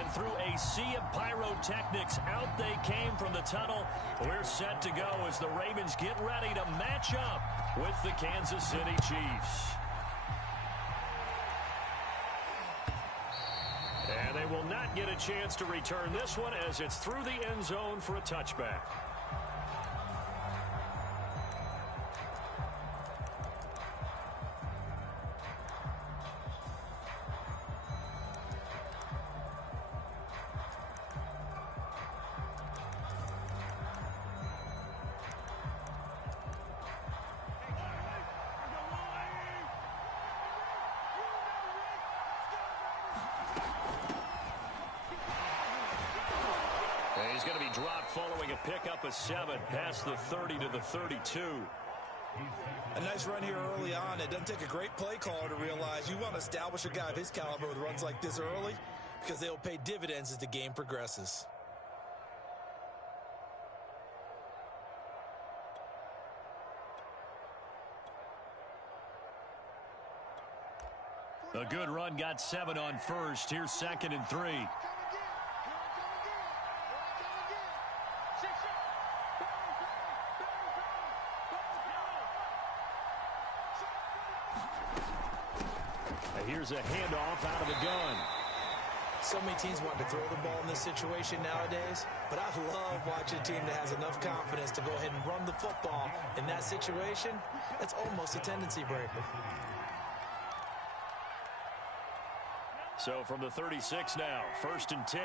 And through a sea of pyrotechnics, out they came from the tunnel. We're set to go as the Ravens get ready to match up with the Kansas City Chiefs. And they will not get a chance to return this one as it's through the end zone for a touchback. He's going to be dropped following a pickup of 7 past the 30 to the 32. A nice run here early on. It doesn't take a great play caller to realize you want to establish a guy of his caliber with runs like this early because they'll pay dividends as the game progresses. A good run got 7 on first. Here's 2nd and 3. Here's a handoff out of the gun. So many teams want to throw the ball in this situation nowadays, but I love watching a team that has enough confidence to go ahead and run the football. In that situation, that's almost a tendency breaker. So from the 36 now, 1st and 10.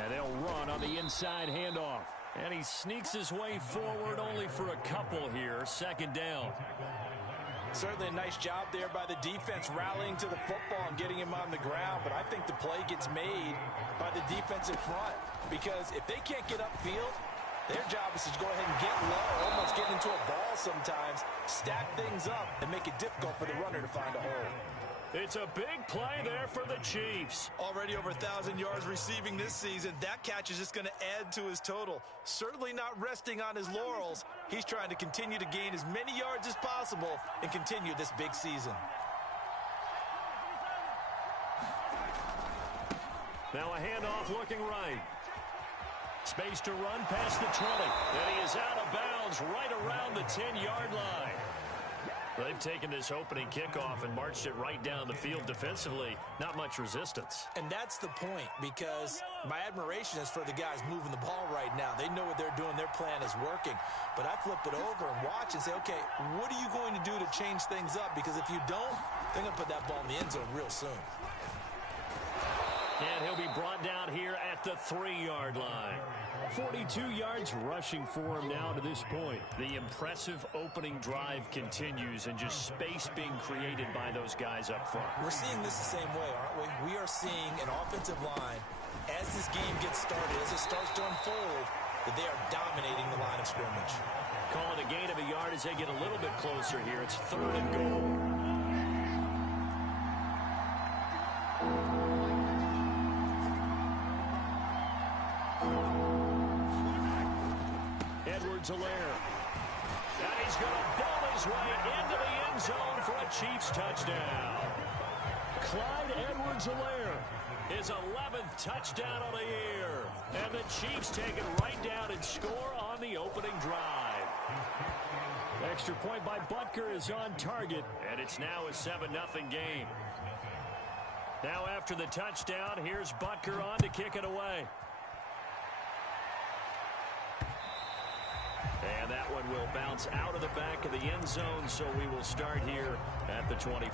And they'll run on the inside handoff. And he sneaks his way forward only for a couple here. 2nd down. Certainly a nice job there by the defense rallying to the football and getting him on the ground. But I think the play gets made by the defensive front. Because if they can't get upfield, their job is to go ahead and get low, almost get into a ball sometimes, stack things up, and make it difficult for the runner to find a hole. It's a big play there for the Chiefs. Already over 1,000 yards receiving this season. That catch is just going to add to his total. Certainly not resting on his laurels. He's trying to continue to gain as many yards as possible and continue this big season. Now a handoff looking right. Space to run past the 20. And he is out of bounds right around the 10-yard line. They've taken this opening kickoff and marched it right down the field defensively. Not much resistance. And that's the point, because my admiration is for the guys moving the ball right now. They know what they're doing. Their plan is working. But I flip it over and watch and say, okay, what are you going to do to change things up? Because if you don't, they're going to put that ball in the end zone real soon. And he'll be brought down here at the 3-yard line. 42 yards rushing for him now to this point. The impressive opening drive continues and just space being created by those guys up front. We're seeing this the same way, aren't we? We are seeing an offensive line, as this game gets started, as it starts to unfold, that they are dominating the line of scrimmage. Calling a gain of a yard as they get a little bit closer here. It's 3rd and goal. Edwards-Helaire. And he's going to ball his way into the end zone for a Chiefs touchdown. Clyde Edwards-Helaire, his 11th touchdown of the year. And the Chiefs take it right down and score on the opening drive. Extra point by Butker is on target, and it's now a 7-0 game. Now after the touchdown, here's Butker on to kick it away. And that one will bounce out of the back of the end zone, so we will start here at the 25.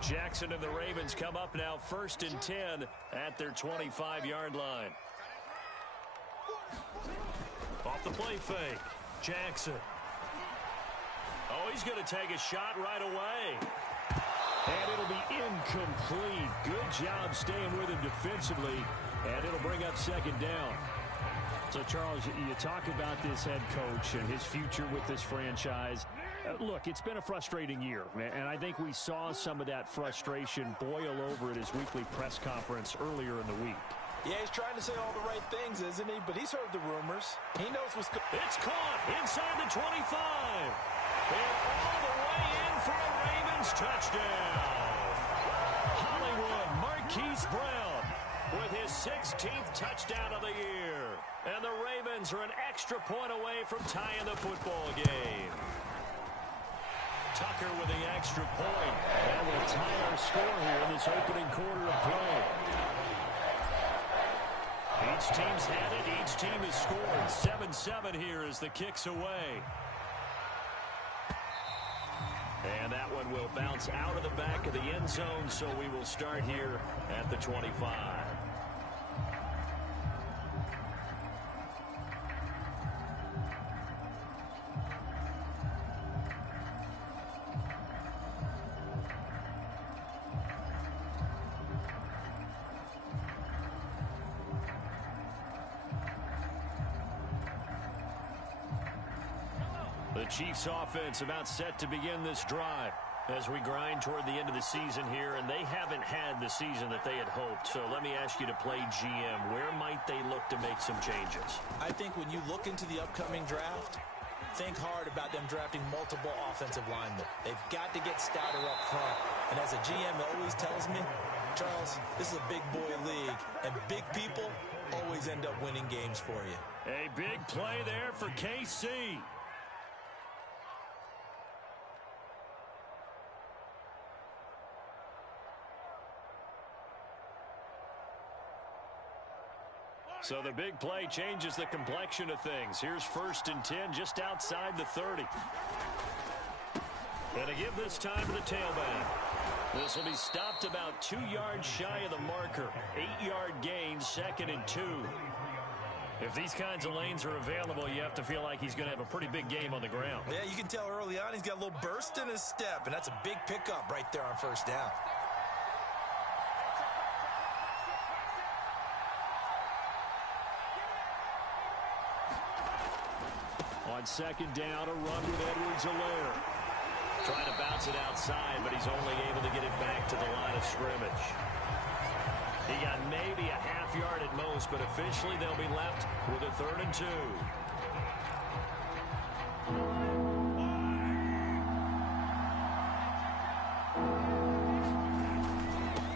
Jackson and the Ravens come up now 1st and 10 at their 25-yard line. Off the play fake, Jackson. Oh, he's going to take a shot right away. And it'll be incomplete. Good job staying with him defensively. And it'll bring up 2nd down. So, Charles, you talk about this head coach and his future with this franchise. Look, it's been a frustrating year. And I think we saw some of that frustration boil over at his weekly press conference earlier in the week. Yeah, he's trying to say all the right things, isn't he? But he's heard the rumors. He knows what's going on. It's caught inside the 25. And all the way in for a Ravens touchdown. Hollywood Marquise Brown with his 16th touchdown of the year. And the Ravens are an extra point away from tying the football game. Tucker with the extra point. And we'll tie our score here in this opening quarter of play. Each team's had it. Each team has scored. 7-7 here as the kick's away. And that one will bounce out of the back of the end zone, so we will start here at the 25. The Chiefs offense about set to begin this drive as we grind toward the end of the season here, and they haven't had the season that they had hoped. So let me ask you to play GM. Where might they look to make some changes? I think when you look into the upcoming draft, think hard about them drafting multiple offensive linemen. They've got to get stouter up front. And as a GM always tells me, Charles, this is a big boy league, and big people always end up winning games for you. A big play there for KC. So the big play changes the complexion of things. Here's 1st and 10 just outside the 30. And to give this time to the tailback. This will be stopped about 2 yards shy of the marker. 8-yard gain, 2nd and 2. If these kinds of lanes are available, you have to feel like he's going to have a pretty big game on the ground. Yeah, you can tell early on he's got a little burst in his step, and that's a big pickup right there on 1st down. On 2nd down, a run with Edwards-Helaire. Trying to bounce it outside, but he's only able to get it back to the line of scrimmage. He got maybe a half yard at most, but officially they'll be left with a 3rd and 2.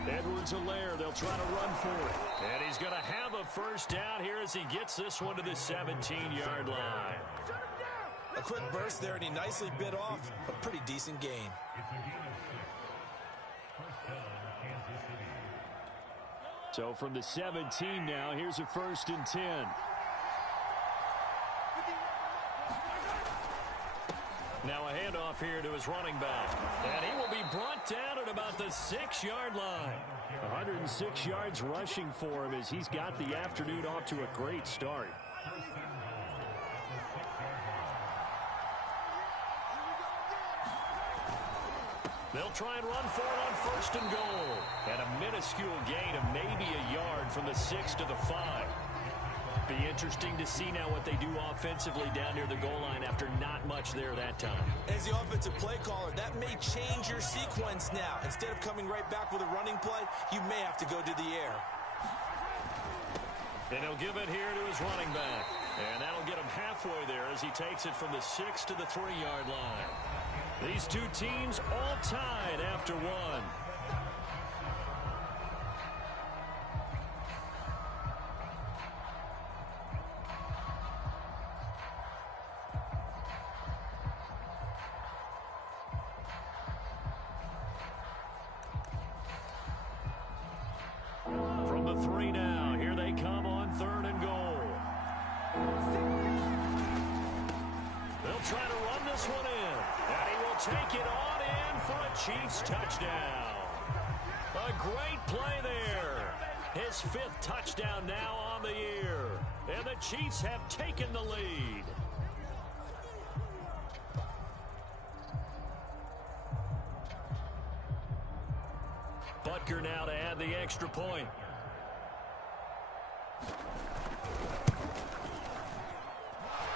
Edwards-Helaire, they'll try to run for it. And he's going to have a 1st down here as he gets this one to the 17-yard line. A quick burst there, and he nicely bit off a pretty decent gain. So from the 17 now, here's a 1st and 10. Now a handoff here to his running back. And he will be brought down at about the 6-yard line. 106 yards rushing for him as he's got the afternoon off to a great start. They'll try and run for it on 1st and goal. And a minuscule gain of maybe a yard from the 6 to the 5. Be interesting to see now what they do offensively down near the goal line after not much there that time. As the offensive play caller, that may change your sequence now. Instead of coming right back with a running play, you may have to go to the air. And he'll give it here to his running back. And that'll get him halfway there as he takes it from the 6 to the 3-yard line. These two teams all tied after one. From the 3 now, here they come on 3rd and goal. They'll try to run this one in. And he will take it on in for a Chiefs touchdown. A great play there. His 5th touchdown now on the year. And the Chiefs have taken the lead. Butker now to add the extra point.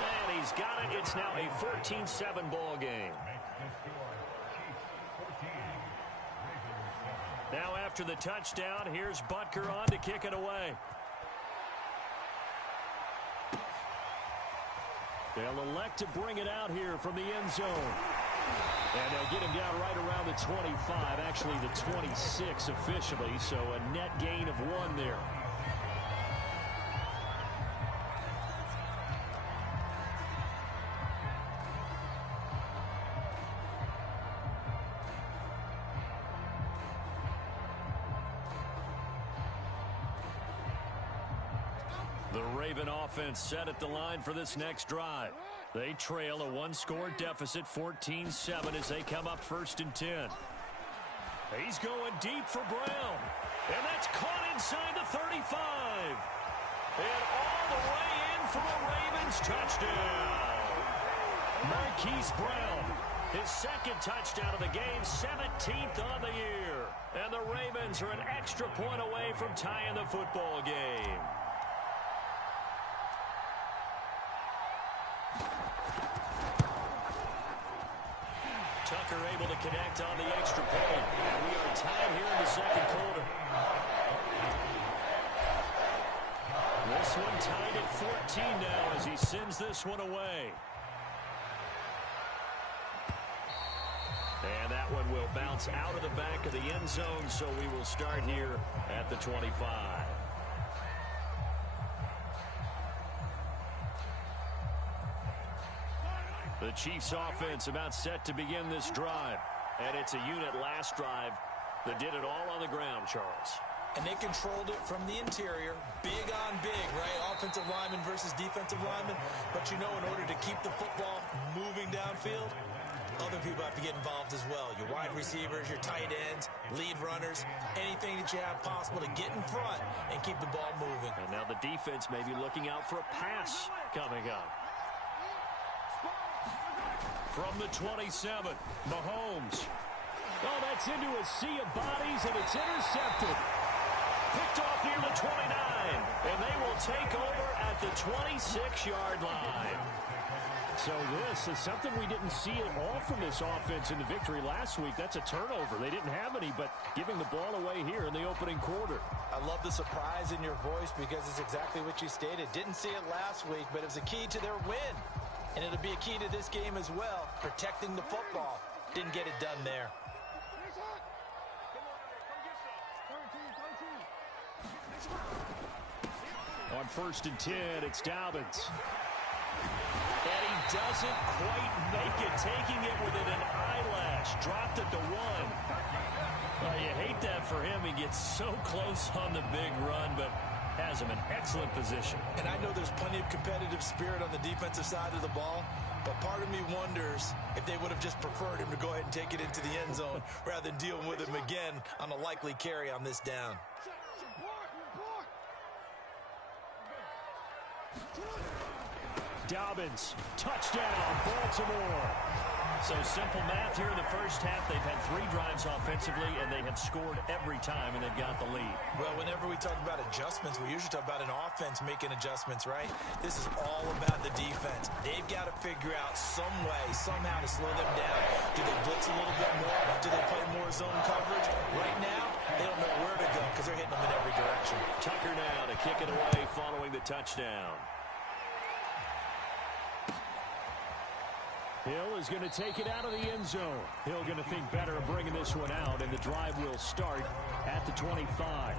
And he's got it. It's now a 14-7 ball game. Now after the touchdown, here's Butker on to kick it away. They'll elect to bring it out here from the end zone. And they'll get him down right around the 25, actually the 26 officially, so a net gain of 1 there. The Raven offense set at the line for this next drive. They trail a one-score deficit, 14-7, as they come up 1st and 10. He's going deep for Brown. And that's caught inside the 35. And all the way in for a Ravens touchdown. Marquise Brown, his 2nd touchdown of the game, 17th on the year. And the Ravens are an extra point away from tying the football game. Tucker able to connect on the extra point. And we are tied here in the 2nd quarter. This one tied at 14 now as he sends this one away. And that one will bounce out of the back of the end zone, so we will start here at the 25. The Chiefs offense about set to begin this drive. And it's a unit last drive that did it all on the ground, Charles. And they controlled it from the interior. Big on big, right? Offensive lineman versus defensive lineman. But you know, in order to keep the football moving downfield, other people have to get involved as well. Your wide receivers, your tight ends, lead runners, anything that you have possible to get in front and keep the ball moving. And now the defense may be looking out for a pass coming up. From the 27, Mahomes. Oh, that's into a sea of bodies, and it's intercepted. Picked off near the 29, and they will take over at the 26-yard line. So this is something we didn't see at all from this offense in the victory last week. That's a turnover. They didn't have any, but giving the ball away here in the opening quarter. I love the surprise in your voice because it's exactly what you stated. Didn't see it last week, but it was a key to their win. And it'll be a key to this game as well, protecting the football. Didn't get it done there. On 1st and 10, it's Dobbins. And he doesn't quite make it, taking it within an eyelash. Dropped at the 1. Well, you hate that for him. He gets so close on the big run, but has him in excellent position. And I know there's plenty of competitive spirit on the defensive side of the ball, but part of me wonders if they would have just preferred him to go ahead and take it into the end zone rather than deal with him again on a likely carry on this down. Dobbins, touchdown, Baltimore. So simple math here in the first half. They've had 3 drives offensively, and they have scored every time, and they've got the lead. Well, whenever we talk about adjustments, we usually talk about an offense making adjustments, right? This is all about the defense. They've got to figure out some way, somehow to slow them down. Do they blitz a little bit more? Do they play more zone coverage? Right now, they don't know where to go because they're hitting them in every direction. Tucker now to kick it away following the touchdown. Hill is going to take it out of the end zone. Hill going to think better of bringing this one out, and the drive will start at the 25.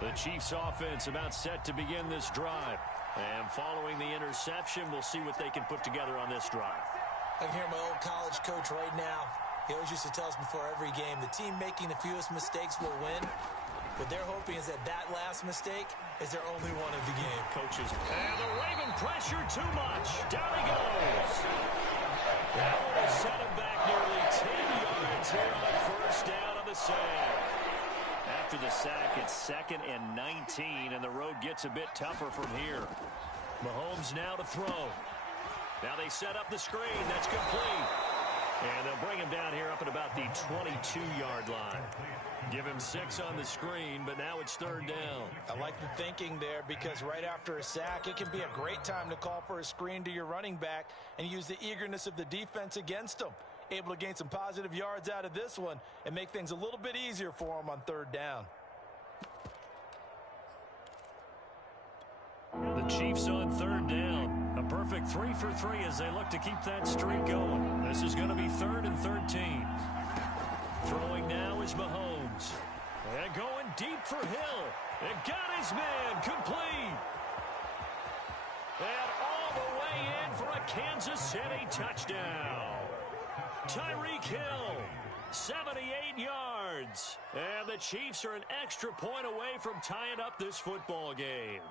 The Chiefs offense about set to begin this drive. And following the interception, we'll see what they can put together on this drive. I can hear my old college coach right now. He always used to tell us before every game, the team making the fewest mistakes will win. What they're hoping is that that last mistake is their only one of the game. Coaches. And the Raven pressure too much. Down he goes. That will set him back nearly 10 yards here on 1st down on the sack. After the sack, it's 2nd and 19, and the road gets a bit tougher from here. Mahomes now to throw. Now they set up the screen. That's complete. And they'll bring him down here up at about the 22-yard line. Give him 6 on the screen, but now it's 3rd down. I like the thinking there because right after a sack, it can be a great time to call for a screen to your running back and use the eagerness of the defense against him. able to gain some positive yards out of this one and make things a little bit easier for them on third down. The Chiefs on third down. A perfect 3 for 3 as they look to keep that streak going. This is going to be 3rd and 13. Throwing now is Mahomes. And going deep for Hill. And got his man complete. And all the way in for a Kansas City touchdown. Tyreek Hill, 78 yards. And the Chiefs are an extra point away from tying up this football game.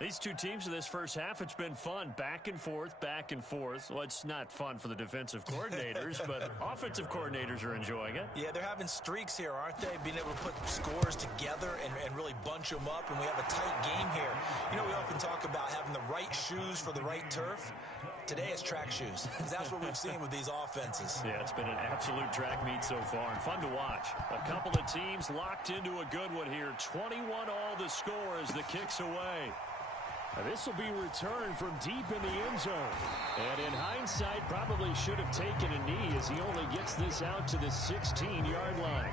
These two teams in this first half, it's been fun. Back and forth, back and forth. Well, it's not fun for the defensive coordinators, but offensive coordinators are enjoying it. Yeah, they're having streaks here, aren't they? Being able to put scores together and really bunch them up, and we have a tight game here. You know, we often talk about having the right shoes for the right turf. Today it's track shoes. That's what we've seen with these offenses. Yeah, it's been an absolute track meet so far and fun to watch. A couple of teams locked into a good one here. 21 all the score as the kick's away. This will be returned from deep in the end zone. And in hindsight, probably should have taken a knee as he only gets this out to the 16-yard line.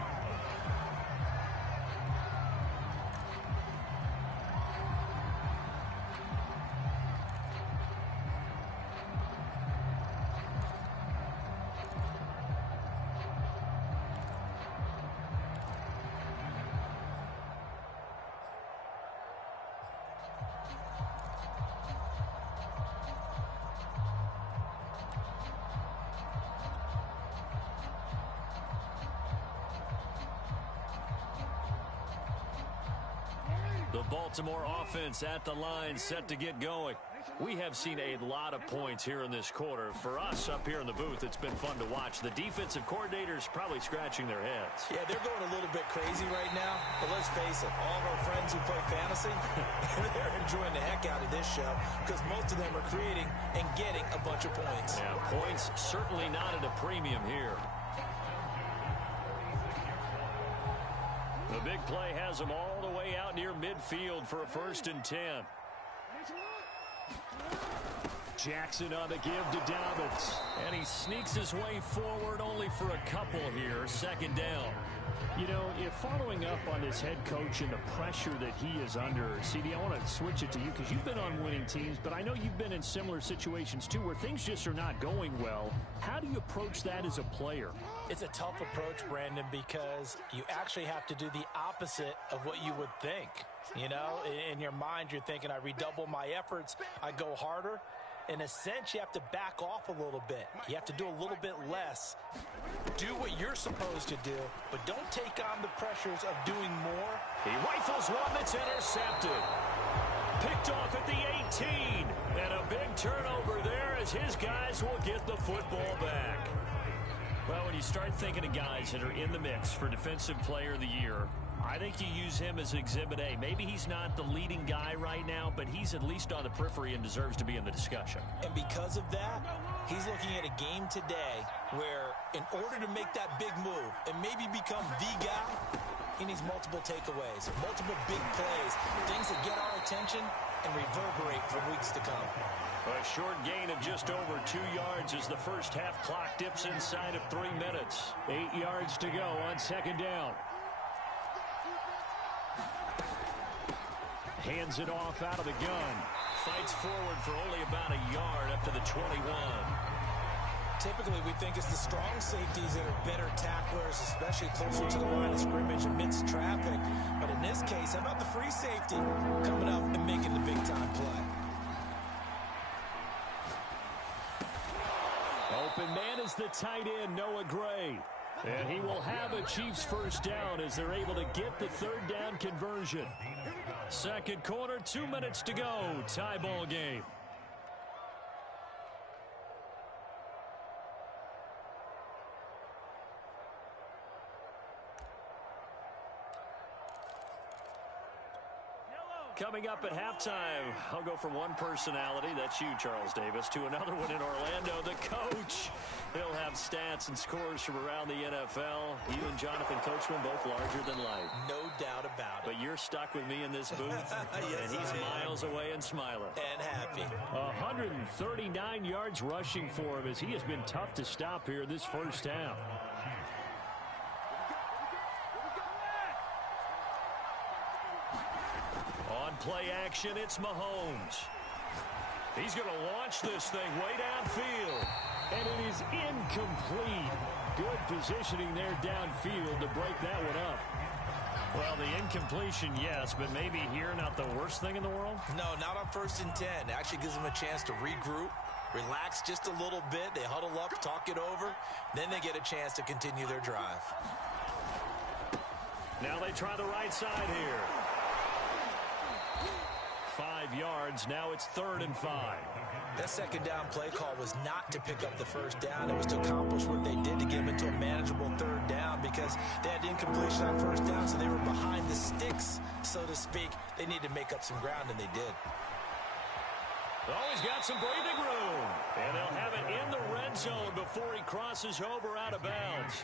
The Baltimore offense at the line set to get going. We have seen a lot of points here in this quarter. For us up here in the booth, it's been fun to watch. The defensive coordinators probably scratching their heads. Yeah, they're going a little bit crazy right now. But let's face it, all of our friends who play fantasy, they're enjoying the heck out of this show because most of them are creating and getting a bunch of points. Yeah, points certainly not at a premium here. The big play has them all the way out near midfield for a 1st and 10. Jackson on the give to Dobbins. And he sneaks his way forward only for a couple here. 2nd down. You know, if following up on his head coach and the pressure that he is under, CD, I want to switch it to you because you've been on winning teams, but I know you've been in similar situations too where things just are not going well. How do you approach that as a player? It's a tough approach, Brandon, because you actually have to do the opposite of what you would think. You know, in your mind, you're thinking, I redouble my efforts, I go harder. In a sense, you have to back off a little bit. You have to do a little bit less. Do what you're supposed to do, but don't take on the pressures of doing more. He rifles one that's intercepted. Picked off at the 18. And a big turnover there as his guys will get the football back. Well, when you start thinking of guys that are in the mix for Defensive Player of the Year, I think you use him as Exhibit A. Maybe he's not the leading guy right now, but he's at least on the periphery and deserves to be in the discussion. And because of that, he's looking at a game today where in order to make that big move and maybe become the guy, he needs multiple takeaways, multiple big plays, things that get our attention and reverberate for weeks to come. A short gain of just over 2 yards as the first half clock dips inside of 3 minutes. 8 yards to go on 2nd down. Hands it off out of the gun. Fights forward for only about a yard up to the 21. Typically, we think it's the strong safeties that are better tacklers, especially closer to the line of scrimmage amidst traffic. But in this case, how about the free safety coming up and making the big-time play? Open man is the tight end, Noah Gray. And he will have a Chiefs 1st down as they're able to get the 3rd down conversion. 2nd quarter, 2 minutes to go. Tie ball game. Coming up at halftime, I'll go from one personality, that's you, Charles Davis, to another one in Orlando, the coach. He'll have stats and scores from around the NFL. You and Jonathan Coachman both larger than life. No doubt about it. But you're stuck with me in this booth, yes, and he's miles away and smiling. And happy. 139 yards rushing for him as he has been tough to stop here this first half. Play action, it's Mahomes. He's going to launch this thing way downfield. And it is incomplete. Good positioning there downfield to break that one up. Well, the incompletion, yes, but maybe here not the worst thing in the world? No, not on 1st and 10. It actually gives them a chance to regroup, relax just a little bit. They huddle up, talk it over. Then they get a chance to continue their drive. Now they try the right side here. 5 yards. Now it's 3rd and 5. That second down play call was not to pick up the first down. It was to accomplish what they did to get them into a manageable 3rd down because they had incompletion on 1st down, so they were behind the sticks, so to speak. They needed to make up some ground, and they did. Oh, he's got some breathing room. And they'll have it in the red zone before he crosses over out of bounds.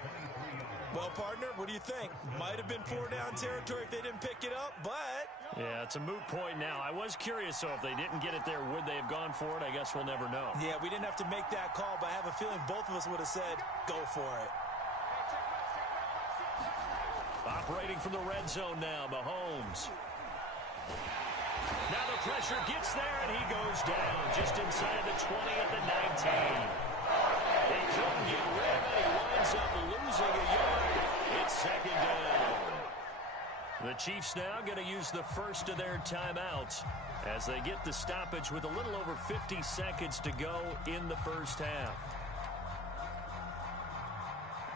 Well, partner, what do you think? Might have been 4-down territory if they didn't pick it up, but... Yeah, it's a moot point now. I was curious, so if they didn't get it there, would they have gone for it? I guess we'll never know. Yeah, we didn't have to make that call, but I have a feeling both of us would have said, go for it. Operating from the red zone now, Mahomes. Now the pressure gets there, and he goes down just inside the 20 at the 19. He couldn't get rid of it. He winds up losing a yard. It's 2nd down. The Chiefs now going to use the first of their timeouts as they get the stoppage with a little over 50 seconds to go in the first half.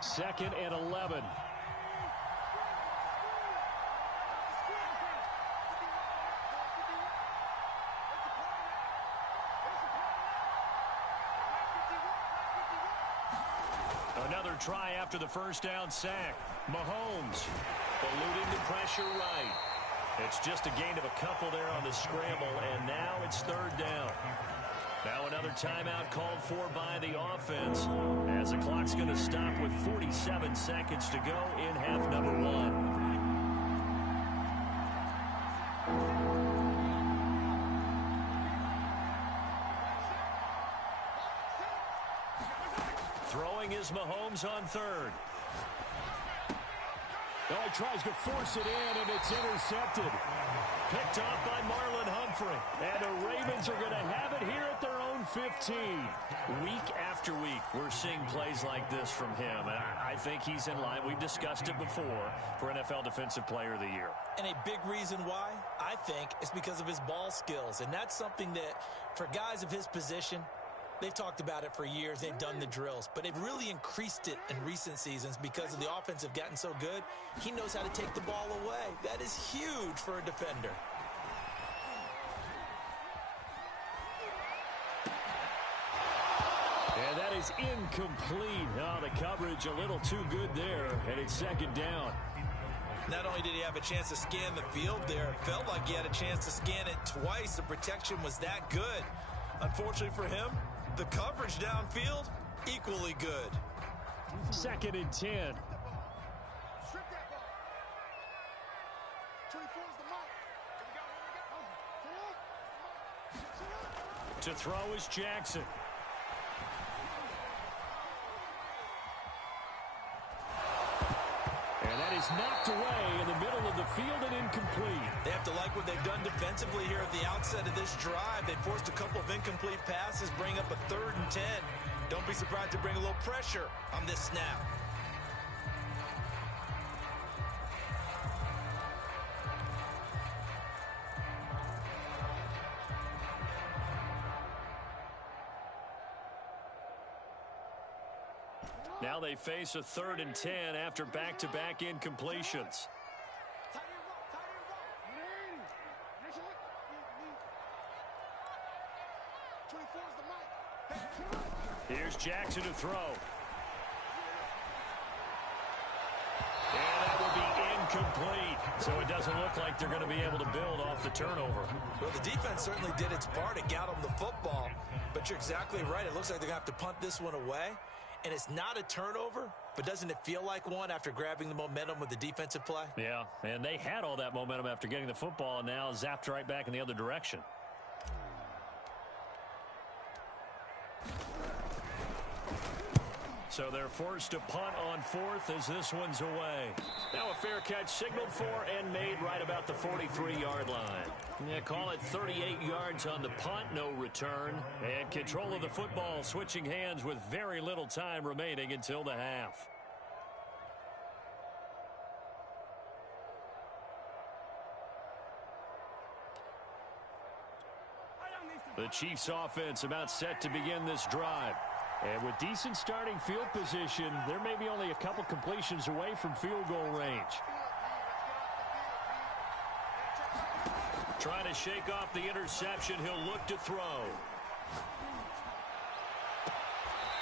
2nd and 11. Another try after the first down sack. Mahomes eluding the pressure right. It's just a gain of a couple there on the scramble, and now it's 3rd down. Now another timeout called for by the offense as the clock's going to stop with 47 seconds to go in half number 1. Throwing is Mahomes on 3rd. Oh, he tries to force it in, and it's intercepted. Picked off by Marlon Humphrey. And the Ravens are going to have it here at their own 15. Week after week, we're seeing plays like this from him. And I think he's in line. We've discussed it before for NFL Defensive Player of the Year. And a big reason why, I think, is because of his ball skills. And that's something that, for guys of his position, they've talked about it for years. They've done the drills. But they've really increased it in recent seasons because of the offense have gotten so good. He knows how to take the ball away. That is huge for a defender. And that is incomplete. Oh, the coverage a little too good there. And it's 2nd down. Not only did he have a chance to scan the field there, it felt like he had a chance to scan it twice. The protection was that good. Unfortunately for him, the coverage downfield, equally good. 2nd and 10. To throw is Jackson. And that is knocked away in the middle of the field and incomplete. They have to like what they've done defensively here at the outset of this drive. They forced a couple of incomplete passes, bring up a 3rd and 10. Don't be surprised to bring a little pressure on this snap. Now they face a 3rd and 10 after back-to-back incompletions. Here's Jackson to throw. And that will be incomplete. So it doesn't look like they're going to be able to build off the turnover. Well, the defense certainly did its part. It got them the football. But you're exactly right. It looks like they're going to have to punt this one away. And it's not a turnover, but doesn't it feel like one after grabbing the momentum with the defensive play? Yeah, and they had all that momentum after getting the football, and now zapped right back in the other direction. So they're forced to punt on fourth as this one's away. Now a fair catch signaled for and made right about the 43-yard line. Yeah, call it 38 yards on the punt, no return. And control of the football switching hands with very little time remaining until the half. The Chiefs offense about set to begin this drive. And with decent starting field position, there may be only a couple completions away from field goal range. Trying to shake off the interception, he'll look to throw.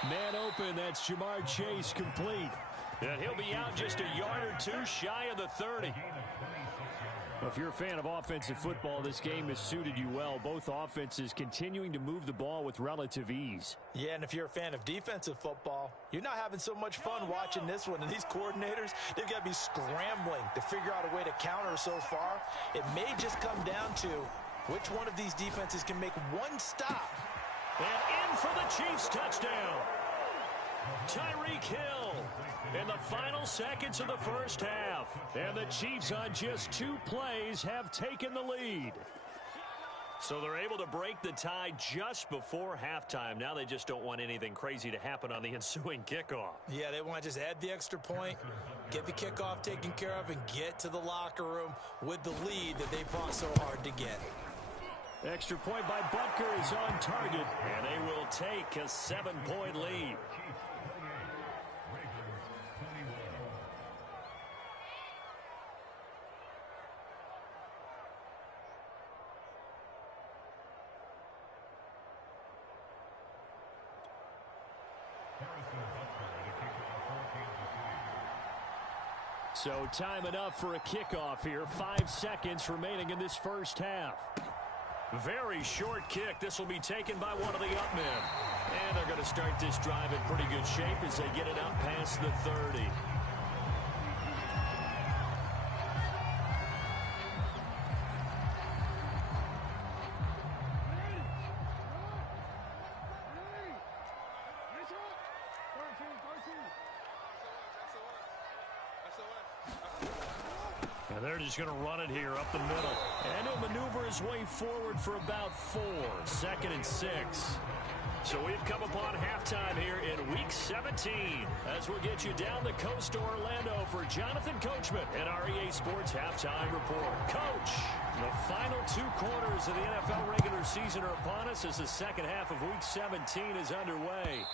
Man open, that's Jamar Chase complete. And he'll be out just a yard or two shy of the 30. If you're a fan of offensive football, this game has suited you well. Both offenses continuing to move the ball with relative ease. Yeah, and if you're a fan of defensive football, you're not having so much fun watching this one. And these coordinators, they've got to be scrambling to figure out a way to counter so far. It may just come down to which one of these defenses can make one stop. And in for the Chiefs touchdown. Tyreek Hill in the final seconds of the first half. And the Chiefs on just 2 plays have taken the lead. So they're able to break the tie just before halftime. Now they just don't want anything crazy to happen on the ensuing kickoff. Yeah, they want to just add the extra point, get the kickoff taken care of, and get to the locker room with the lead that they fought so hard to get. Extra point by Butker is on target, and they will take a 7-point lead. So time enough for a kickoff here. 5 seconds remaining in this first half. Very short kick. This will be taken by one of the up men. And they're going to start this drive in pretty good shape as they get it out past the 30. They're just going to run it here up the middle. And he'll maneuver his way forward for about 4. 2nd and 6. So we've come upon halftime here in Week 17 as we'll get you down the coast to Orlando for Jonathan Coachman and our EA Sports Halftime Report. Coach, the final 2 quarters of the NFL regular season are upon us as the second half of Week 17 is underway.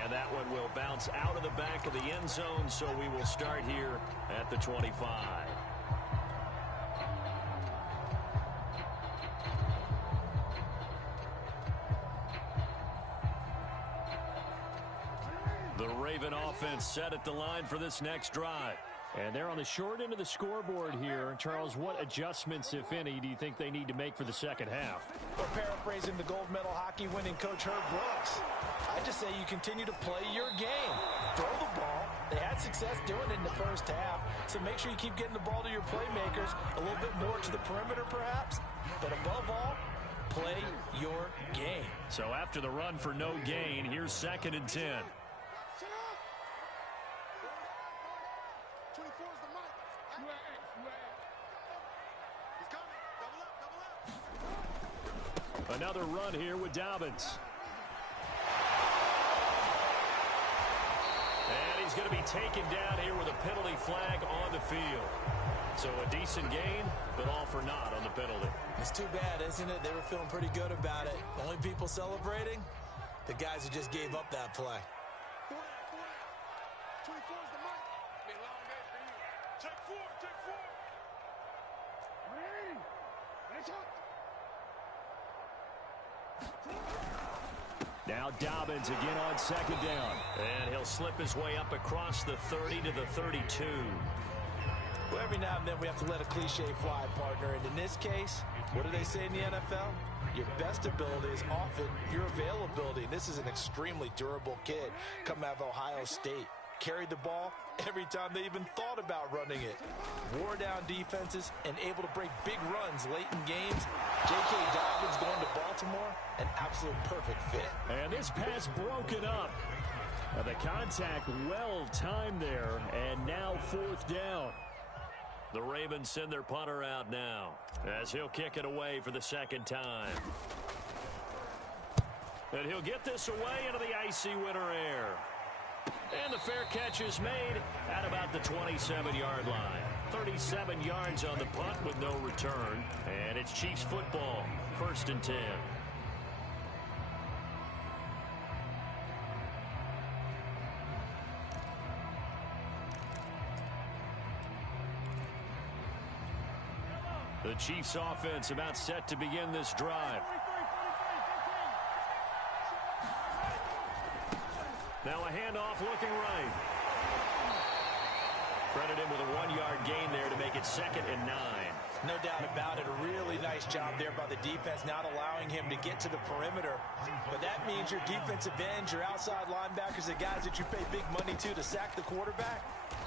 And that one will bounce out of the back of the end zone, so we will start here at the 25. The Raven offense set at the line for this next drive. And they're on the short end of the scoreboard here. Charles, what adjustments, if any, do you think they need to make for the second half? Well, paraphrasing the gold medal hockey winning coach Herb Brooks, I just say you continue to play your game. Throw the ball. They had success doing it in the first half, so make sure you keep getting the ball to your playmakers, a little bit more to the perimeter perhaps, but above all, play your game. So after the run for no gain, here's 2nd and 10. Another run here with Dobbins. And he's going to be taken down here with a penalty flag on the field. So a decent gain, but all for naught on the penalty. It's too bad, isn't it? They were feeling pretty good about it. The only people celebrating, the guys who just gave up that play. Now Dobbins again on 2nd down. And he'll slip his way up across the 30 to the 32. Well, every now and then we have to let a cliche fly, partner. And in this case, what do they say in the NFL? Your best ability is often your availability. And this is an extremely durable kid coming out of Ohio State. Carried the ball every time they even thought about running it. Wore down defenses and able to break big runs late in games. J.K. Dobbins going to Baltimore, an absolute perfect fit. And this pass broken up. The contact well timed there, and now 4th down. The Ravens send their punter out now as he'll kick it away for the 2nd time. And he'll get this away into the icy winter air. And the fair catch is made at about the 27-yard line. 37 yards on the punt with no return. And it's Chiefs football, 1st and 10. The Chiefs offense about set to begin this drive. Now a handoff looking right. Credit him with a 1-yard gain there to make it 2nd and 9. No doubt about it. A really nice job there by the defense, not allowing him to get to the perimeter. But that means your defensive ends, your outside linebackers, the guys that you pay big money to sack the quarterback,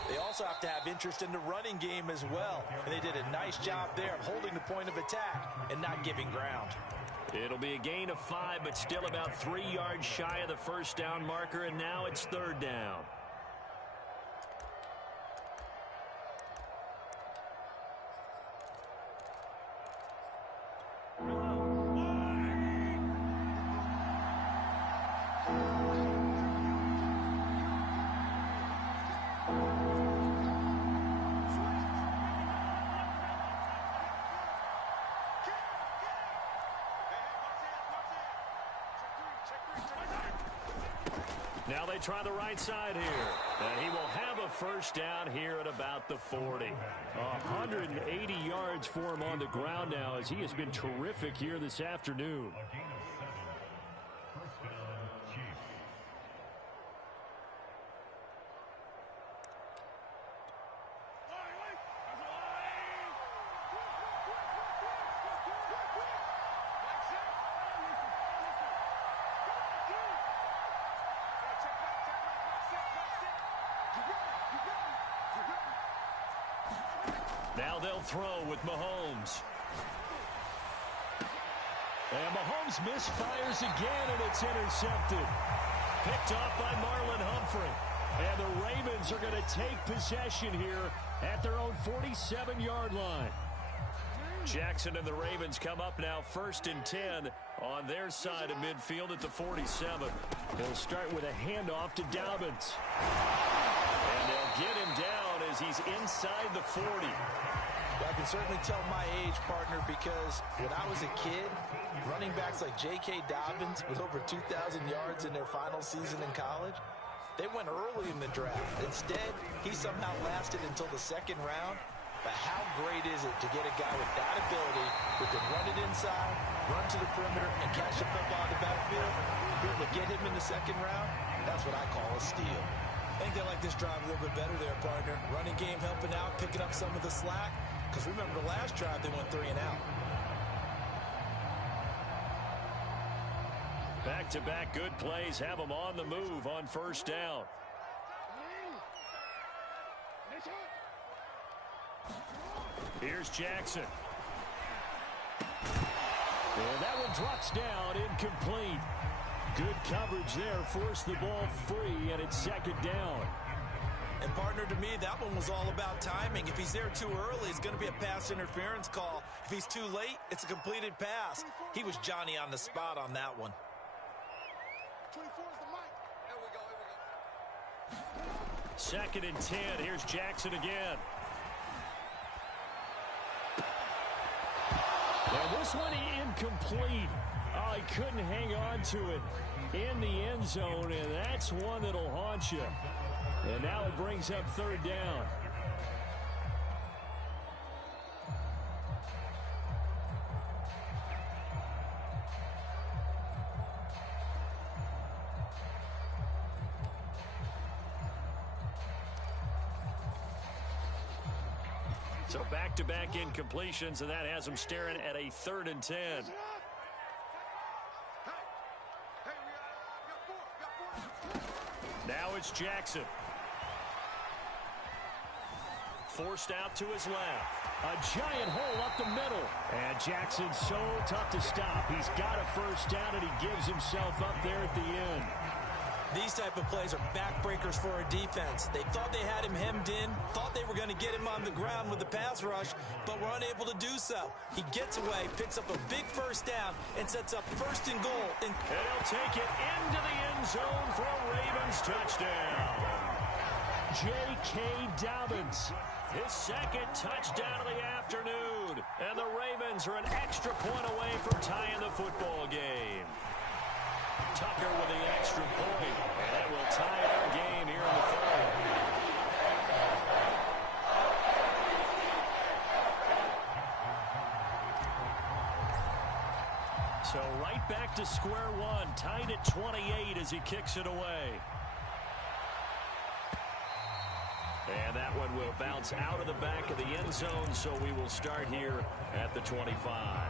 they also have to have interest in the running game as well. And they did a nice job there of holding the point of attack and not giving ground. It'll be a gain of 5, but still about 3 yards shy of the 1st down marker, and now it's 3rd down. Now they try the right side here. And he will have a 1st down here at about the 40. 180 yards for him on the ground now as he has been terrific here this afternoon. Now they'll throw with Mahomes. And Mahomes misfires again, and it's intercepted. Picked off by Marlon Humphrey. And the Ravens are going to take possession here at their own 47-yard line. Jackson and the Ravens come up now 1st and 10 on their side of midfield at the 47. They'll start with a handoff to Dobbins. And they'll get him down as he's inside the 40. Well, I can certainly tell my age, partner, because when I was a kid, running backs like J.K. Dobbins with over 2,000 yards in their final season in college, they went early in the draft. Instead, he somehow lasted until the 2nd round. But how great is it to get a guy with that ability who can run it inside, run to the perimeter, and catch the football in the backfield? Be able to get him in the 2nd round, that's what I call a steal. I think they like this drive a little bit better there, partner. Running game helping out, picking up some of the slack. Because remember, the last drive, they went 3 and out. Back-to-back good plays have them on the move on 1st down. Here's Jackson. And that one drops down, incomplete. Good coverage there, forced the ball free, and it's 2nd down. And, partner, to me, that one was all about timing. If he's there too early, it's going to be a pass interference call. If he's too late, it's a completed pass. He was Johnny on the spot on that one. 24 is the mic. There we go. 2nd and 10. Here's Jackson again. And this one incomplete. Oh, he couldn't hang on to it in the end zone, and that's one that'll haunt you. And now it brings up 3rd down. So back-to-back incompletions, and that has them staring at a 3rd and 10. Now it's Jackson. Forced out to his left. A giant hole up the middle. And Jackson's so tough to stop. He's got a first down, and he gives himself up there at the end. These type of plays are backbreakers for a defense. They thought they had him hemmed in, thought they were going to get him on the ground with the pass rush, but were unable to do so. He gets away, picks up a big first down, and sets up 1st and goal. And he'll take it into the end zone for a Ravens touchdown. J.K. Dobbins, his 2nd touchdown of the afternoon. And the Ravens are an extra point away from tying the football game. Tucker with the extra point, and it will tie our game here in the 3rd. So right back to square one, tied at 28 as he kicks it away. And that one will bounce out of the back of the end zone, so we will start here at the 25.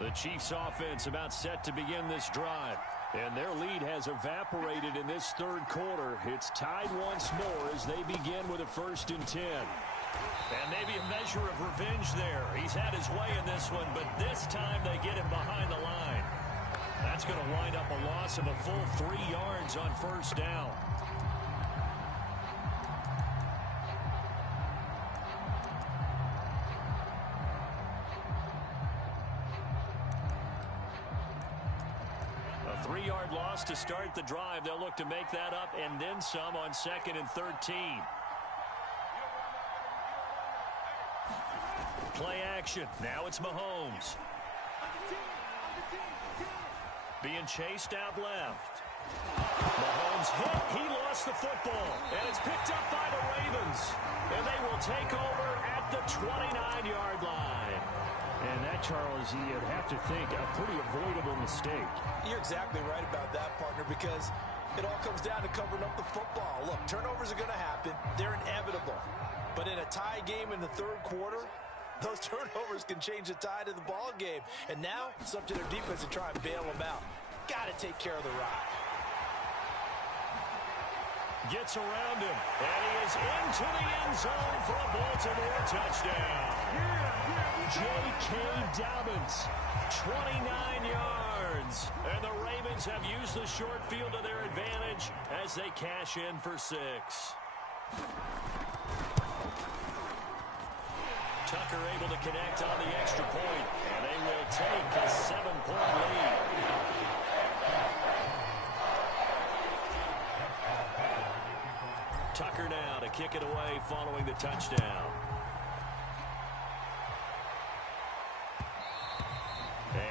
The Chiefs offense about set to begin this drive. And their lead has evaporated in this 3rd quarter. It's tied once more as they begin with a 1st and 10. And maybe a measure of revenge there. He's had his way in this one, but this time they get him behind the line. That's going to wind up a loss of a full 3 yards on 1st down. A 3-yard loss to start the drive. They'll look to make that up and then some on 2nd and 13. Play action. Now it's Mahomes. Being chased out left. Mahomes hit. He lost the football. And it's picked up by the Ravens. And they will take over at the 29-yard line. And that, Charles, you'd have to think a pretty avoidable mistake. you're exactly right about that, partner, because it all comes down to covering up the football. Look, turnovers are going to happen. They're inevitable. But in a tie game in the 3rd quarter, those turnovers can change the tide of the ball game. And now it's up to their defense to try and bail them out. Got to take care of the rock. Gets around him, and he is into the end zone for a Baltimore touchdown. J.K. Dobbins, 29 yards. And the Ravens have used the short field to their advantage as they cash in for 6. Tucker able to connect on the extra point, and they will take a 7-point lead. Tucker now to kick it away following the touchdown.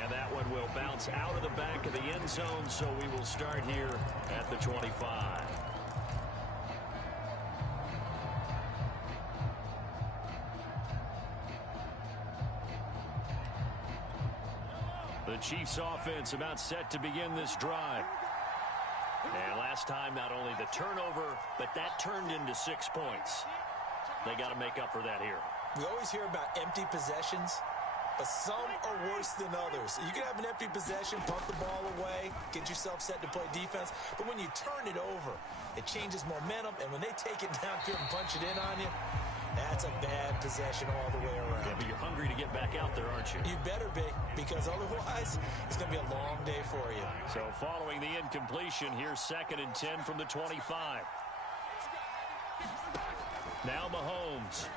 And that one will bounce out of the back of the end zone, so we will start here at the 25. The Chiefs offense about set to begin this drive. And last time, not only the turnover, but that turned into 6 points. They got to make up for that here. We always hear about empty possessions, but some are worse than others. You can have an empty possession, pump the ball away, get yourself set to play defense, but when you turn it over, it changes momentum, and when they take it downfield and punch it in on you, that's a bad possession all the way around. Yeah, but you're hungry to get back out there, aren't you? You better be, because otherwise, it's going to be a long day for you. So following the incompletion, here's 2nd and 10 from the 25. Now Mahomes.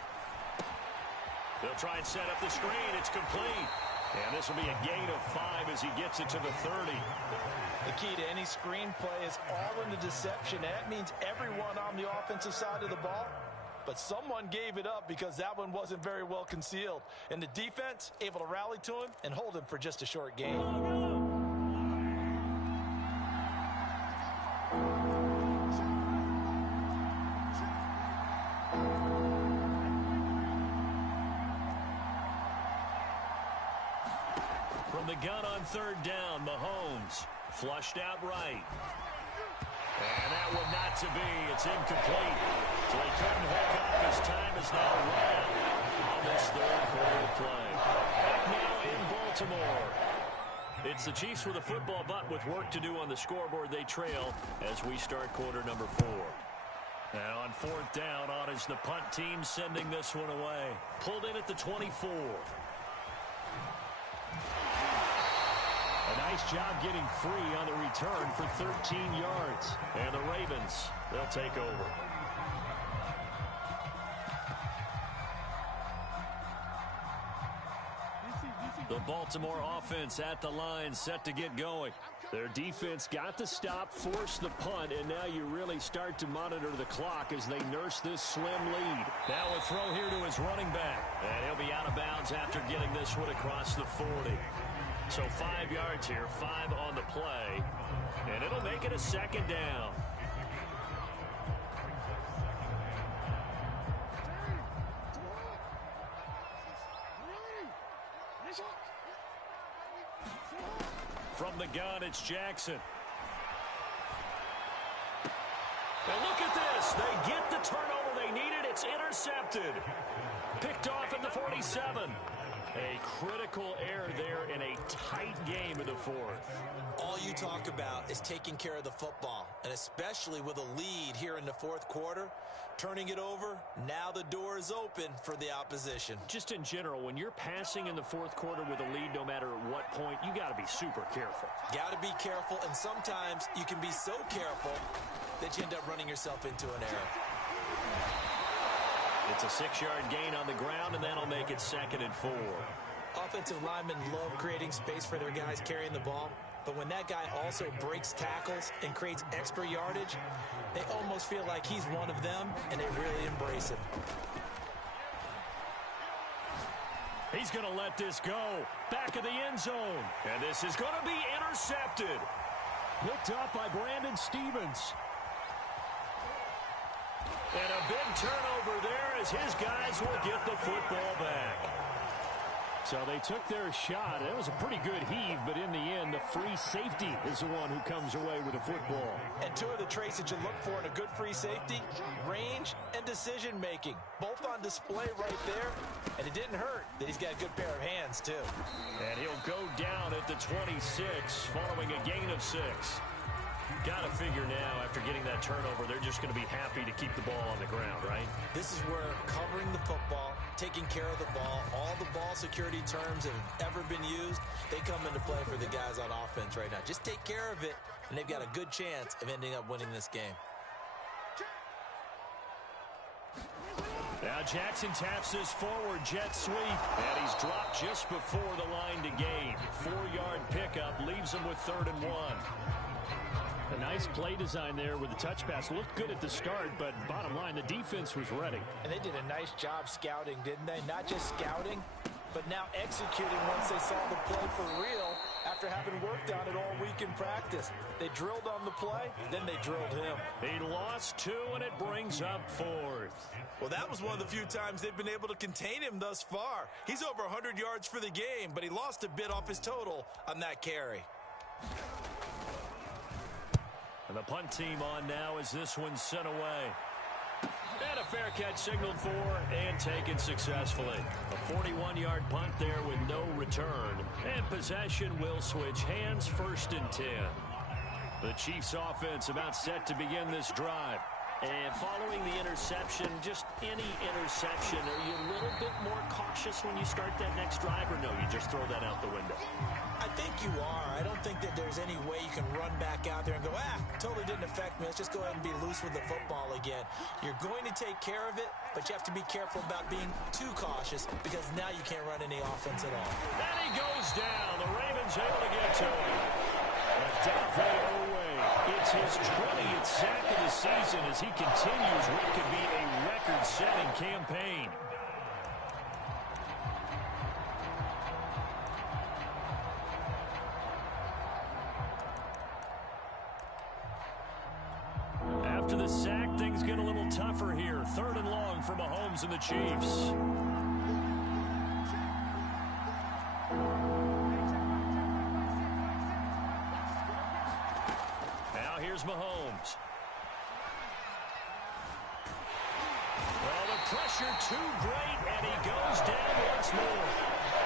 They'll try and set up the screen. It's complete. And this will be a gain of 5 as he gets it to the 30. The key to any screen play is all in the deception. That means everyone on the offensive side of the ball. But someone gave it up because that one wasn't very well concealed. And the defense able to rally to him and hold him for just a short game. From the gun on 3rd down, Mahomes flushed out right. And that one not to be. It's incomplete. So he couldn't hook up. His time is now run out on this third quarter play. Back now in Baltimore. It's the Chiefs with a football, but with work to do on the scoreboard, they trail as we start quarter number 4. And on fourth down, on is the punt team sending this one away. Pulled in at the 24. A nice job getting free on the return for 13 yards. And the Ravens, they'll take over. The Baltimore offense at the line, set to get going. Their defense got the stop, forced the punt, and now you really start to monitor the clock as they nurse this slim lead. Now a throw here to his running back. And he'll be out of bounds after getting this one across the 40. So 5 yards here, 5 on the play. And it'll make it a second down. From the gun, it's Jackson. And look at this. They get the turnover they needed. It's intercepted. Picked off at the 47. A critical error there in a tight game in the fourth. All you talk about is taking care of the football, and especially with a lead here in the fourth quarter. Turning it over, now the door is open for the opposition. Just in general, when you're passing in the fourth quarter with a lead, no matter at what point, you got to be super careful. Got to be careful, and sometimes you can be so careful that you end up running yourself into an error. It's a 6-yard gain on the ground, and that'll make it 2nd and 4. Offensive linemen love creating space for their guys carrying the ball, but when that guy also breaks tackles and creates extra yardage, they almost feel like he's one of them, and they really embrace it. He's going to let this go. Back of the end zone. And this is going to be intercepted. Picked up by Brandon Stevens. And a big turnover there as his guys will get the football back. So they took their shot. It was a pretty good heave, but in the end, the free safety is the one who comes away with the football. And two of the traits that you look for in a good free safety, range and decision-making. Both on display right there, and it didn't hurt that he's got a good pair of hands, too. And he'll go down at the 26, following a gain of 6. Got to figure now, after getting that turnover, they're just going to be happy to keep the ball on the ground, right? This is where covering the football, taking care of the ball, all the ball security terms that have ever been used, they come into play for the guys on offense right now. Just take care of it, and they've got a good chance of ending up winning this game. Now Jackson taps this forward jet sweep, and he's dropped just before the line to gain. 4-yard pickup leaves him with 3rd and 1. A nice play design there with the touch pass. Looked good at the start, but bottom line, the defense was ready. And they did a nice job scouting, didn't they? Not just scouting, but now executing once they saw the play for real after having worked on it all week in practice. They drilled on the play, then they drilled him. He lost 2, and it brings up 4th. Well, that was one of the few times they've been able to contain him thus far. He's over 100 yards for the game, but he lost a bit off his total on that carry. And the punt team on now as this one's sent away. And a fair catch signaled for and taken successfully. A 41-yard punt there with no return. And possession will switch hands, 1st and 10. The Chiefs offense about set to begin this drive. And following the interception, just any interception, are you a little bit more cautious when you start that next drive, or no, you just throw that out the window? I think you are. I don't think that there's any way you can run back out there and go, totally didn't affect me. Let's just go ahead and be loose with the football again. You're going to take care of it, but you have to be careful about being too cautious because now you can't run any offense at all. And he goes down. The Ravens able to get to him. It's his 20th sack of the season as he continues what could be a record-setting campaign. After the sack, things get a little tougher here. 3rd and long for Mahomes and the Chiefs. Now here's Mahomes. pressure too great, and he goes down once more.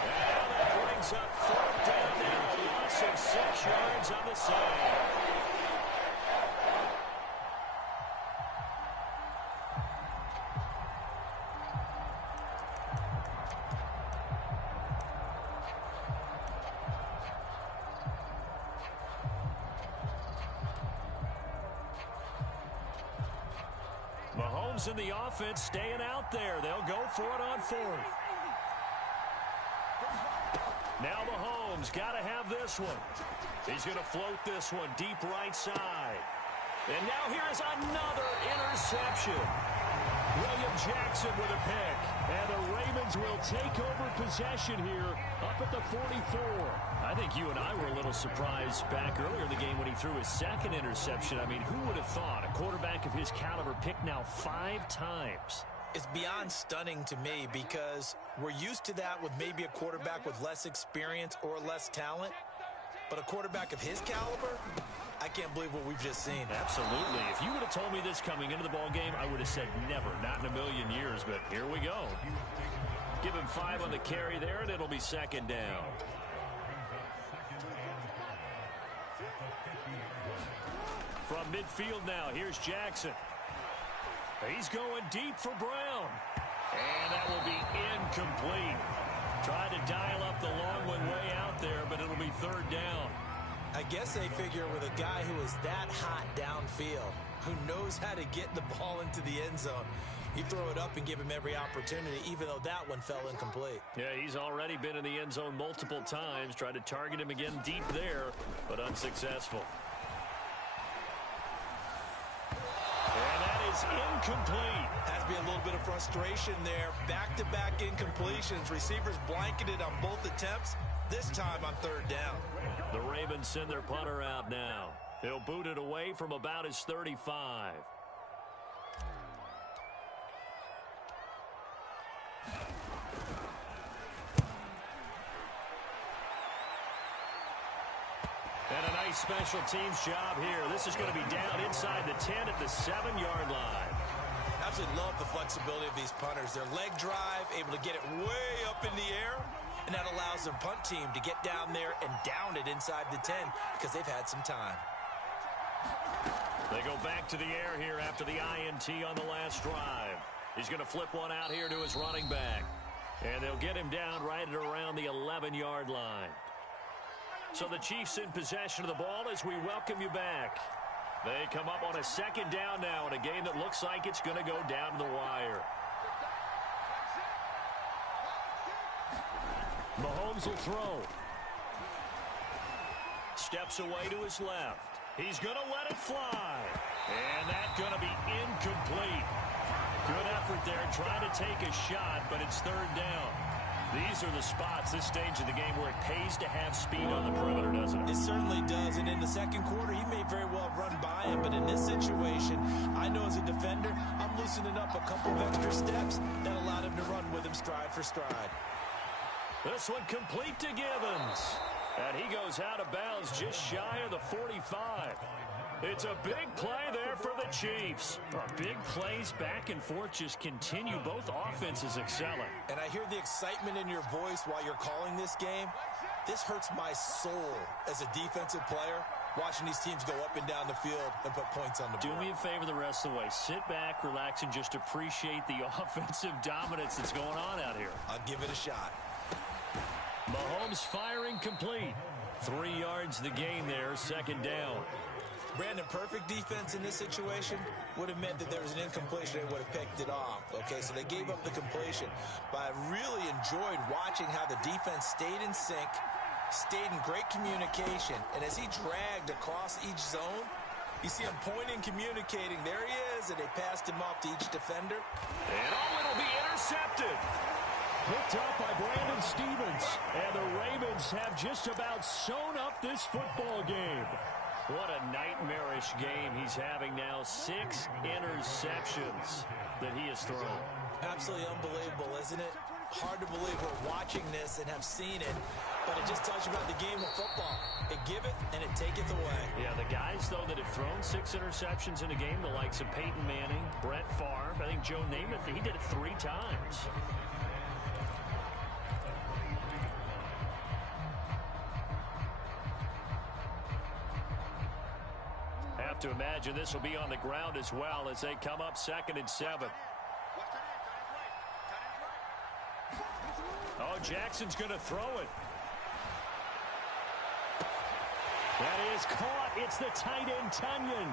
And that brings up 4th down and a loss of 6 yards on the save. Mahomes and the offense staying out there. They'll go for it on 4th. Now Mahomes got to have this one. He's going to float this one deep right side. And now here's another interception. William Jackson with a pick. And the Ravens will take over possession here up at the 44. I think you and I were a little surprised back earlier in the game when he threw his 2nd interception. I mean, who would have thought a quarterback of his caliber picked now 5 times? It's beyond stunning to me because we're used to that with maybe a quarterback with less experience or less talent. But a quarterback of his caliber, I can't believe what we've just seen. Absolutely. If you would have told me this coming into the ball game, I would have said never, not in a million years. But here we go. Give him 5 on the carry there, and it'll be 2nd down. From midfield now, here's Jackson. He's going deep for Brown. And that will be incomplete. Tried to dial up the long one way out there, but it'll be 3rd down. I guess they figure with a guy who is that hot downfield, who knows how to get the ball into the end zone, you throw it up and give him every opportunity, even though that one fell incomplete. Yeah, he's already been in the end zone multiple times. Tried to target him again deep there, but unsuccessful. And that is incomplete. Has to be a little bit of frustration there. Back-to-back incompletions. Receivers blanketed on both attempts. This time on 3rd down. The Ravens send their punter out now. He'll boot it away from about his 35. And a nice special teams job here. This is going to be down inside the 10 at the 7-yard line. Absolutely love the flexibility of these punters. Their leg drive, able to get it way up in the air, and that allows their punt team to get down there and down it inside the 10 because they've had some time. They go back to the air here after the INT on the last drive. He's going to flip one out here to his running back. And they'll get him down right at around the 11-yard line. So the Chiefs in possession of the ball as we welcome you back. They come up on a 2nd down now in a game that looks like it's going to go down to the wire. Mahomes will throw. Steps away to his left. He's going to let it fly. And that's going to be incomplete. Good effort there trying to take a shot, but it's 3rd down. These are the spots, this stage of the game, where it pays to have speed on the perimeter, doesn't it? It certainly does, and in the 2nd quarter, he may very well have run by him, but in this situation, I know as a defender, I'm loosening up a couple of extra steps that allowed him to run with him stride for stride. This one complete to Givens. And he goes out of bounds just shy of the 45. It's a big play there for the Chiefs. Big plays back and forth just continue. Both offenses excelling. And I hear the excitement in your voice while you're calling this game. This hurts my soul as a defensive player, watching these teams go up and down the field and put points on the board. Do me a favor the rest of the way. Sit back, relax, and just appreciate the offensive dominance that's going on out here. I'll give it a shot. Mahomes firing complete. 3 yards the gain there, 2nd down. Brandon, perfect defense in this situation would have meant that there was an incompletion. They would have picked it off. Okay, so they gave up the completion. But I really enjoyed watching how the defense stayed in sync, stayed in great communication. And as he dragged across each zone, you see him pointing, communicating. There he is, and they passed him off to each defender. And it'll be intercepted. Picked up by Brandon Stevens. And the Ravens have just about sewn up this football game. What a nightmarish game he's having now. 6 interceptions that he has thrown. Absolutely unbelievable, isn't it? Hard to believe we're watching this and have seen it, but it just tells you about the game of football. It giveth and it taketh away. Yeah, the guys, though, that have thrown 6 interceptions in a game, the likes of Peyton Manning, Brett Favre, I think Joe Namath, he did it 3 times. Have to imagine this will be on the ground as well as they come up 2nd and 7. Oh, Jackson's going to throw it. That is caught. It's the tight end, Tunyon.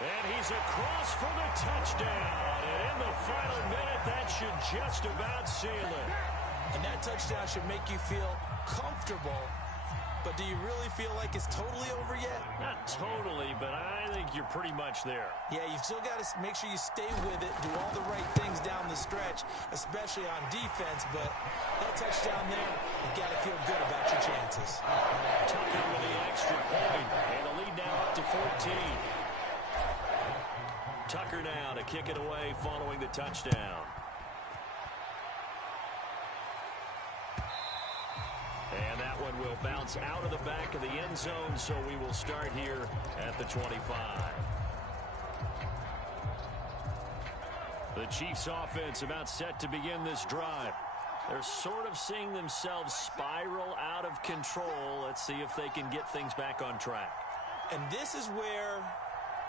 And he's across for the touchdown. And in the final minute, that should just about seal it. And that touchdown should make you feel comfortable. But do you really feel like it's totally over yet? Not totally, but I think you're pretty much there. Yeah, you've still got to make sure you stay with it, do all the right things down the stretch, especially on defense. But that touchdown there, you've got to feel good about your chances. Tucker with the extra point, and the lead now up to 14. Tucker now to kick it away following the touchdown. And that one will bounce out of the back of the end zone, so we will start here at the 25. The Chiefs offense about set to begin this drive. They're sort of seeing themselves spiral out of control. Let's see if they can get things back on track. And this is where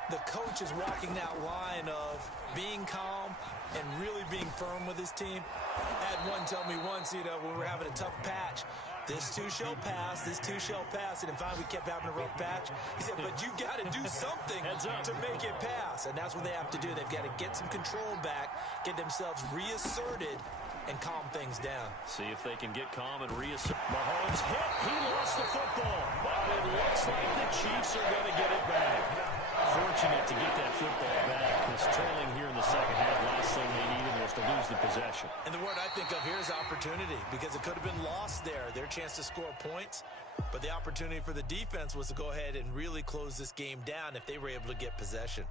the coach is walking that line of being calm and really being firm with his team. I had one tell me once, when we were having a tough patch, this too shall pass, this too shall pass. And finally, we kept having a rough patch. He said, but you got to do something to make it pass. And that's what they have to do. They've got to get some control back, get themselves reasserted, and calm things down. See if they can get calm and reassert. Mahomes hit. He lost the football. But it looks like the Chiefs are going to get it back. Fortunate to get that football back. It's trailing here in the second half. Last thing they needed was to lose the possession. And the word I think of here is opportunity, because it could have been lost there. Their chance to score points. But the opportunity for the defense was to go ahead and really close this game down if they were able to get possession.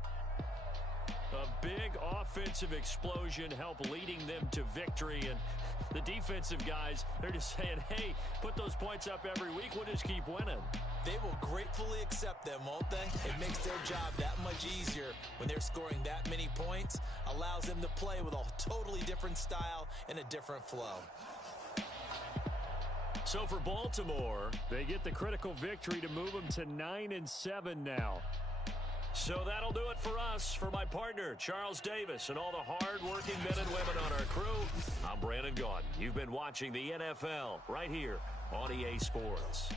A big offensive explosion helped leading them to victory. And the defensive guys, they're just saying, hey, put those points up every week. We'll just keep winning. They will gratefully accept them, won't they? It makes their job that much easier when they're scoring that many points. Allows them to play with a totally different style and a different flow. So for Baltimore, they get the critical victory to move them to 9-7 now. So that'll do it for us. For my partner, Charles Davis, and all the hard-working men and women on our crew, I'm Brandon Gaudin. You've been watching the NFL right here on EA Sports.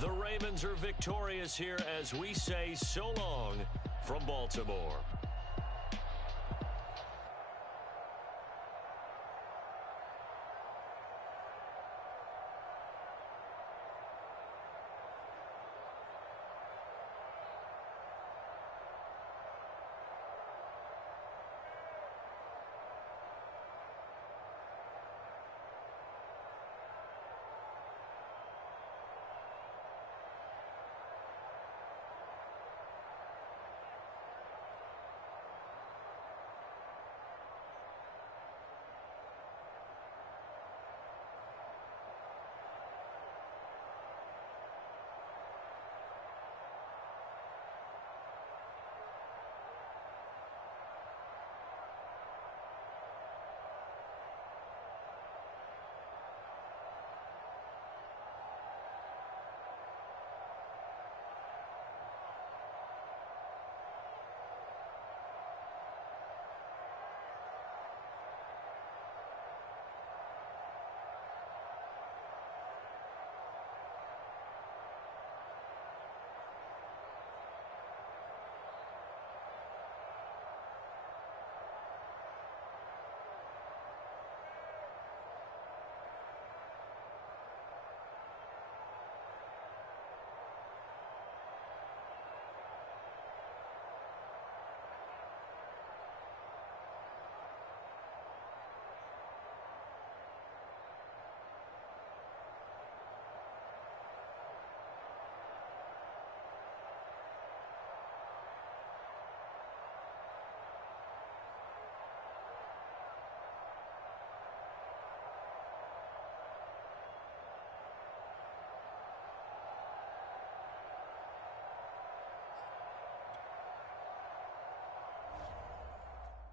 The Ravens are victorious here as we say so long from Baltimore.